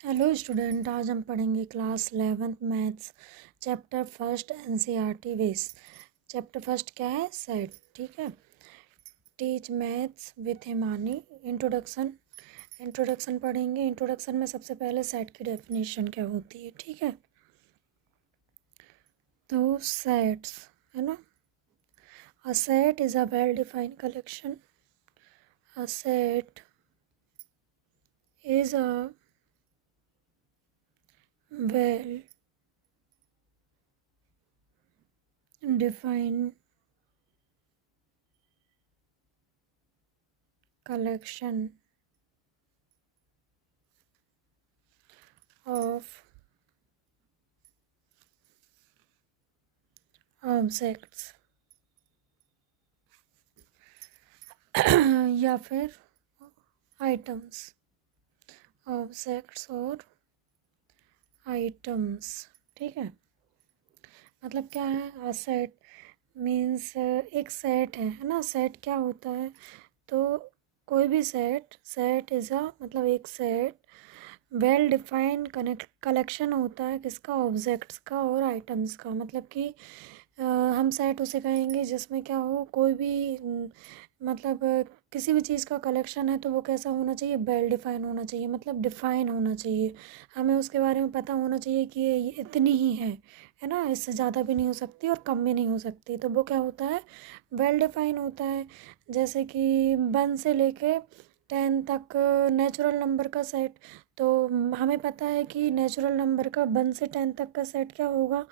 Hello student, आज हम पढ़ेंगे class 11th maths chapter first NCERT base. Chapter first क्या है? सेट। ठीक है। Teach maths with Himani. Introduction. Introduction पढ़ेंगे। इंट्रोडक्शन में सबसे पहले सेट की डेफिनेशन क्या होती है। ठीक है, तो सेट्स है ना। A set is a well defined collection. A set is a well defined collection of objects या फिर आइटम्स। ऑब्जेक्ट्स और आइटम्स। ठीक है, मतलब क्या है? अ सेट मीन्स एक सेट है ना। सेट क्या होता है? तो कोई भी सेट इज़ अ मतलब एक सेट वेल डिफाइंड कलेक्शन होता है किसका? ऑब्जेक्ट्स का और आइटम्स का। मतलब कि हम सेट उसे कहेंगे जिसमें क्या हो, कोई भी मतलब किसी भी चीज़ का कलेक्शन है तो वो कैसा होना चाहिए? वेल डिफाइन होना चाहिए, मतलब डिफाइन होना चाहिए। हमें उसके बारे में पता होना चाहिए कि ये इतनी ही है ना, इससे ज़्यादा भी नहीं हो सकती और कम भी नहीं हो सकती। तो वो क्या होता है? वेल डिफाइन होता है। जैसे कि 1 से लेके 10 तक नेचुरल नंबर का सेट। तो हमें पता है कि नेचुरल नंबर का 1 से 10 तक का सेट क्या होगा?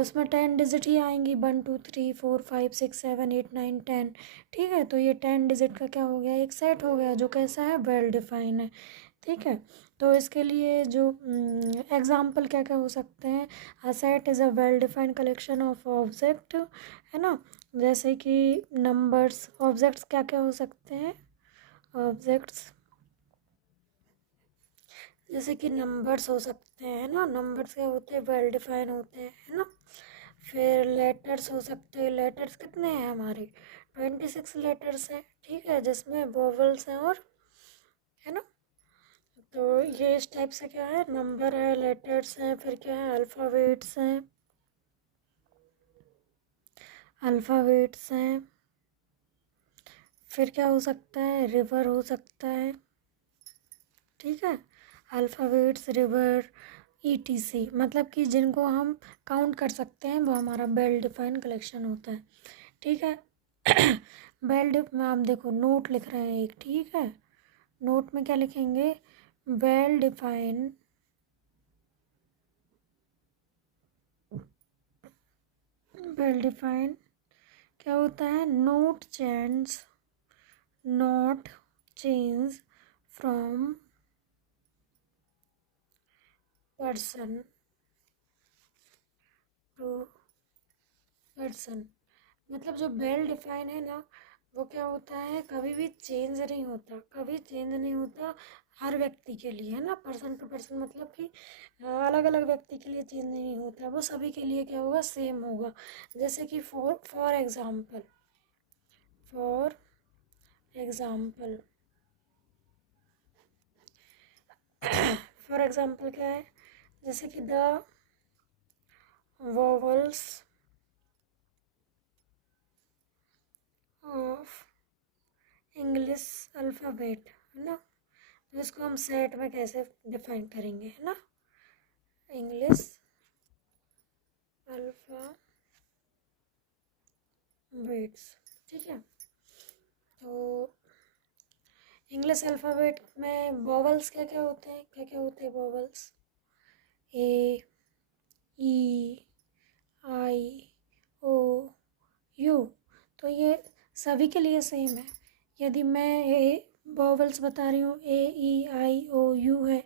उसमें 10 डिजिट ही आएंगी, 1 2 3 4 5 6 7 8 9 10। ठीक है, तो ये 10 डिजिट का क्या हो गया? एक सेट हो गया जो कैसा है? वेल डिफाइन है। ठीक है, तो इसके लिए जो एग्जाम्पल क्या क्या हो सकते हैं? A set is a well defined collection of object, है ना। जैसे कि नंबर्स। ऑब्जेक्ट्स क्या क्या हो सकते हैं? ऑब्जेक्ट्स जैसे कि नंबर्स हो सकते हैं ना। नंबर्स क्या होते हैं? वेल डिफाइन होते हैं, है ना। फिर लेटर्स हो सकते हैं। लेटर्स कितने हैं हमारे? 26 लेटर्स हैं। ठीक है, जिसमें वोवल्स हैं और, है ना। तो ये इस टाइप से क्या है? नंबर है, लेटर्स हैं, फिर क्या है? अल्फ़ाबेट्स हैं। अल्फ़ाबेट्स हैं। फिर क्या हो सकता है? रिवर हो सकता है। ठीक है, अल्फ़ाबेट्स, रिवर, ईटीसी, मतलब कि जिनको हम काउंट कर सकते हैं, वो हमारा वेल डिफाइंड कलेक्शन होता है। ठीक है। वेल डिफ में आप देखो नोट लिख रहे हैं एक। ठीक है, नोट में क्या लिखेंगे? वेल डिफाइंड वेल डिफाइंड क्या होता है? Not change from person to person. मतलब जो वेल डिफाइन है ना, वो क्या होता है? कभी भी चेंज नहीं होता, कभी चेंज नहीं होता। हर व्यक्ति के लिए, है ना। पर्सन टू पर्सन मतलब कि अलग अलग व्यक्ति के लिए चेंज नहीं होता, वो सभी के लिए क्या होगा? सेम होगा। जैसे कि फॉर एग्जाम्पल फॉर एग्जाम्पल क्या है? जैसे कि the vowels of English alphabet, है ना। तो इसको हम सेट में कैसे डिफाइन करेंगे, है ना। English alphabets. ठीक है, तो इंग्लिश अल्फ़ाबेट में वोवल्स क्या क्या होते हैं? क्या क्या होते हैं vowels? A, E, I, O, you. तो ये सभी के लिए सेम है। यदि मैं ए वोवल्स बता रही हूँ, ए ई आई ओ यू है,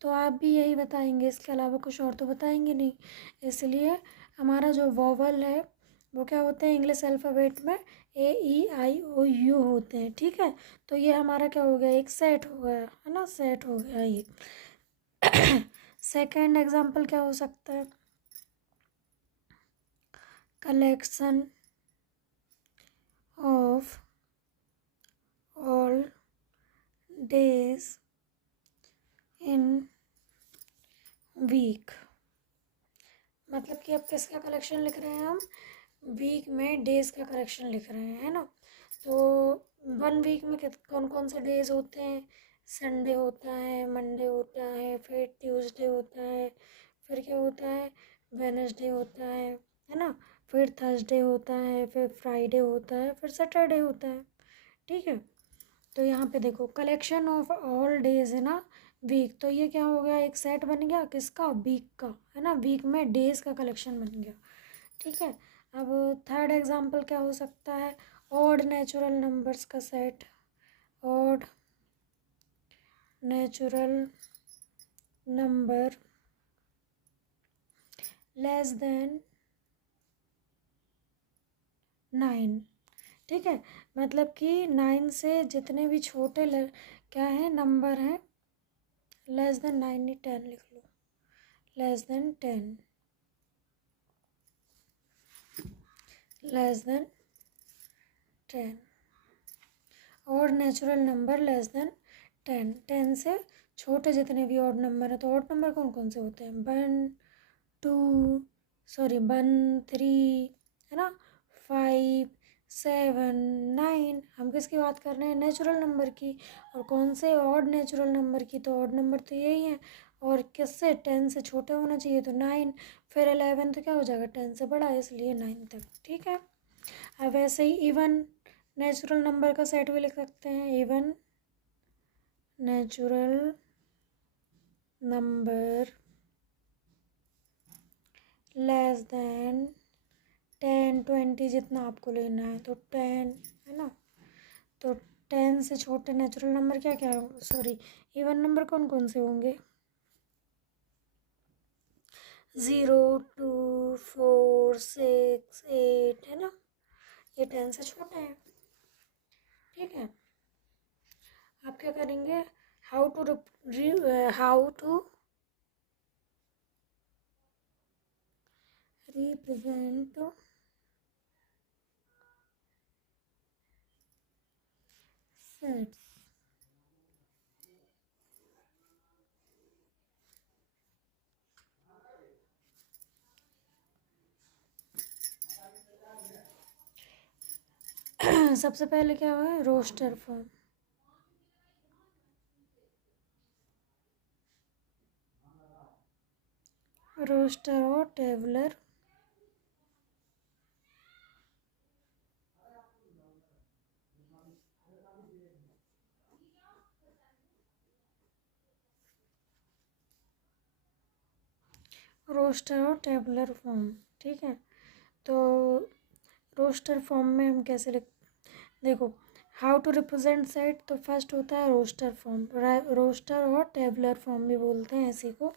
तो आप भी यही बताएंगे, इसके अलावा कुछ और तो बताएंगे नहीं। इसलिए हमारा जो वोवल है वो क्या होते हैं? इंग्लिश अल्फ़ाबेट में ए ई आई ओ यू होते हैं। ठीक है, तो ये हमारा क्या हो गया? एक सेट हो गया, है ना। सेट हो गया ये। सेकेंड एग्जाम्पल क्या हो सकता है? Collection of all days in week, मतलब कि अब किसका कलेक्शन लिख रहे हैं हम, वीक में डेज का कलेक्शन लिख रहे हैं, है ना। तो 1 वीक में कौन कौन से डेज होते हैं, संडे होता है, मंडे होता है, फिर ट्यूसडे होता है, फिर क्या होता है, वेनसडे होता है ना, फिर थर्सडे होता है, फिर फ्राइडे होता है, फिर सैटरडे होता है। ठीक है, तो यहाँ पे देखो कलेक्शन ऑफ ऑल डेज है ना वीक, तो ये क्या हो गया, एक सेट बन गया किसका, वीक का, है ना, वीक में डेज का कलेक्शन बन गया। ठीक है, अब थर्ड एग्जांपल क्या हो सकता है, ऑड नेचुरल नंबर्स का set, odd natural number less than 9। ठीक है, मतलब कि 9 से जितने भी छोटे क्या है नंबर हैं, लेस देन 9 नहीं 10 लिख लो, लेस देन 10, लेस देन 10, और नेचुरल नंबर लेस देन 10, 10 से छोटे जितने भी ऑड नंबर हैं, तो ऑड नंबर कौन कौन से होते हैं, 1 3, है ना, 5 7 9, हम किसकी बात कर रहे हैं, नेचुरल नंबर की, और कौन से ऑड नेचुरल नंबर की, तो ऑड नंबर तो यही है, और किससे 10 से छोटे होना चाहिए तो 9, फिर 11 तो क्या हो जाएगा 10 से बड़ा, इसलिए 9 तक। ठीक है, अब वैसे ही इवन नेचुरल नंबर का सेट भी लिख सकते हैं, even natural number less than 10 20 जितना आपको लेना है, तो 10, है ना, तो 10 से छोटे नेचुरल नंबर क्या क्या, सॉरी इवन नंबर कौन कौन से होंगे, 0 2 4 6 8, है ना, ये 10 से छोटे हैं। ठीक है, आप क्या करेंगे, हाउ टू रिप्रेजेंट सेट्स। सबसे पहले क्या हुआ है, रोस्टर फॉर्म, रोस्टर और टेबलर रोस्टर और टेबलर फॉर्म। ठीक है, तो रोस्टर फॉर्म में हम कैसे लिख, देखो हाउ टू रिप्रेजेंट सेट, तो फर्स्ट होता है रोस्टर फॉर्म, रोस्टर और टेबलर फॉर्म भी बोलते हैं इसी को,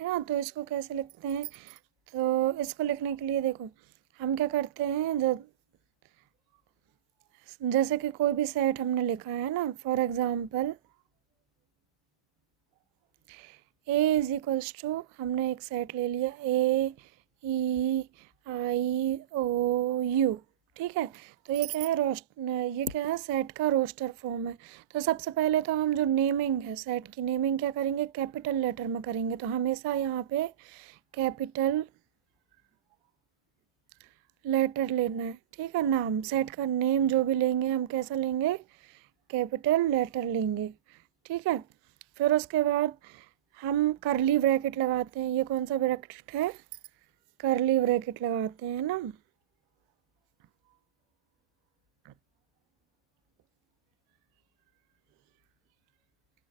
है ना। तो इसको कैसे लिखते हैं, तो इसको लिखने के लिए देखो हम क्या करते हैं, जब जैसे कि कोई भी सेट हमने लिखा है ना, for example A is equals to, हमने एक सेट ले लिया ए ई आई ओ यू। ठीक है, तो ये क्या है, ये क्या है, सेट का रोस्टर फॉर्म है। तो सबसे पहले तो हम जो नेमिंग है, सेट की नेमिंग क्या करेंगे, कैपिटल लेटर में करेंगे, तो हमेशा यहाँ पे कैपिटल लेटर लेना है। ठीक है, नाम सेट का नेम जो भी लेंगे हम कैसा लेंगे, कैपिटल लेटर लेंगे। ठीक है, फिर उसके बाद हम करली ब्रैकेट लगाते हैं, ये कौन सा ब्रैकेट है, करली ब्रैकेट लगाते हैं ना,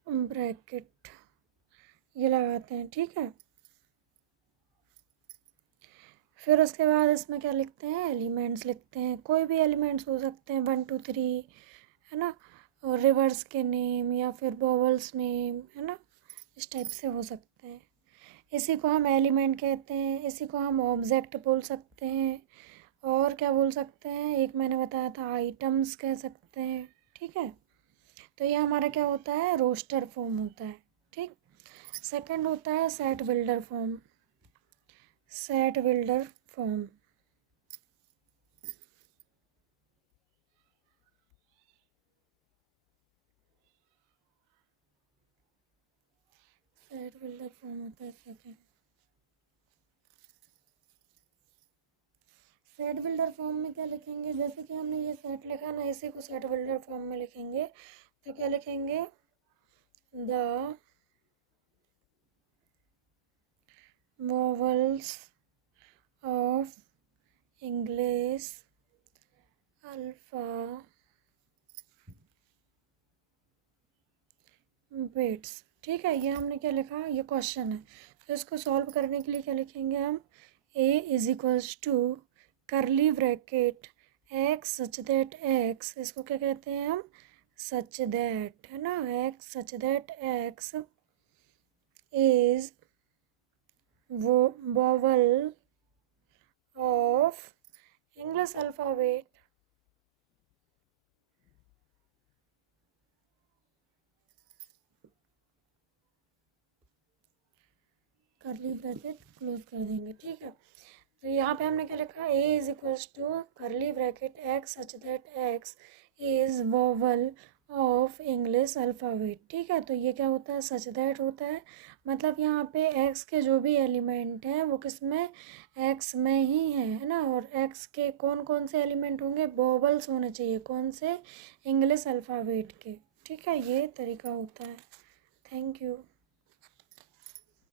ब्रैकेट ये लगाते हैं। ठीक है, फिर उसके बाद इसमें क्या लिखते हैं, एलिमेंट्स लिखते हैं, कोई भी एलिमेंट्स हो सकते हैं 1 2 3, है ना, और रिवर्स के नेम या फिर बॉबल्स नेम, है ना, इस टाइप से हो सकते हैं। इसी को हम एलिमेंट कहते हैं, इसी को हम ऑब्जेक्ट बोल सकते हैं, और क्या बोल सकते हैं, एक मैंने बताया था आइटम्स कह सकते हैं। ठीक है, तो ये हमारा क्या होता है, रोस्टर फॉर्म होता है। ठीक, सेकंड होता है set builder form, set builder form, set builder form होता है इसका क्या? सेट बिल्डर फॉर्म में क्या लिखेंगे, जैसे कि हमने ये सेट लिखा ना, इसी को सेट बिल्डर फॉर्म में लिखेंगे। तो क्या लिखेंगे, the vowels of English alphabets. ठीक है, ये हमने क्या लिखा, ये क्वेश्चन है। तो इसको सॉल्व करने के लिए क्या लिखेंगे हम, a is equals to curly bracket x such that x, इसको क्या कहते हैं हम, सच दैट, है ना, x such that x is वो vowel of English alphabet curly bracket close कर देंगे। ठीक है, तो यहाँ पे हमने क्या लिखा, a is equals to curly bracket x such that x is vowel of English alphabet. ठीक है, तो ये क्या होता है, सच दैट होता है। मतलब यहाँ पे x के जो भी एलिमेंट हैं वो किस में, x में ही है ना। और x के कौन कौन से एलिमेंट होंगे, वोवल्स होने चाहिए, कौन से, इंग्लिश अल्फ़ाबेट के। ठीक है, ये तरीका होता है। Thank you.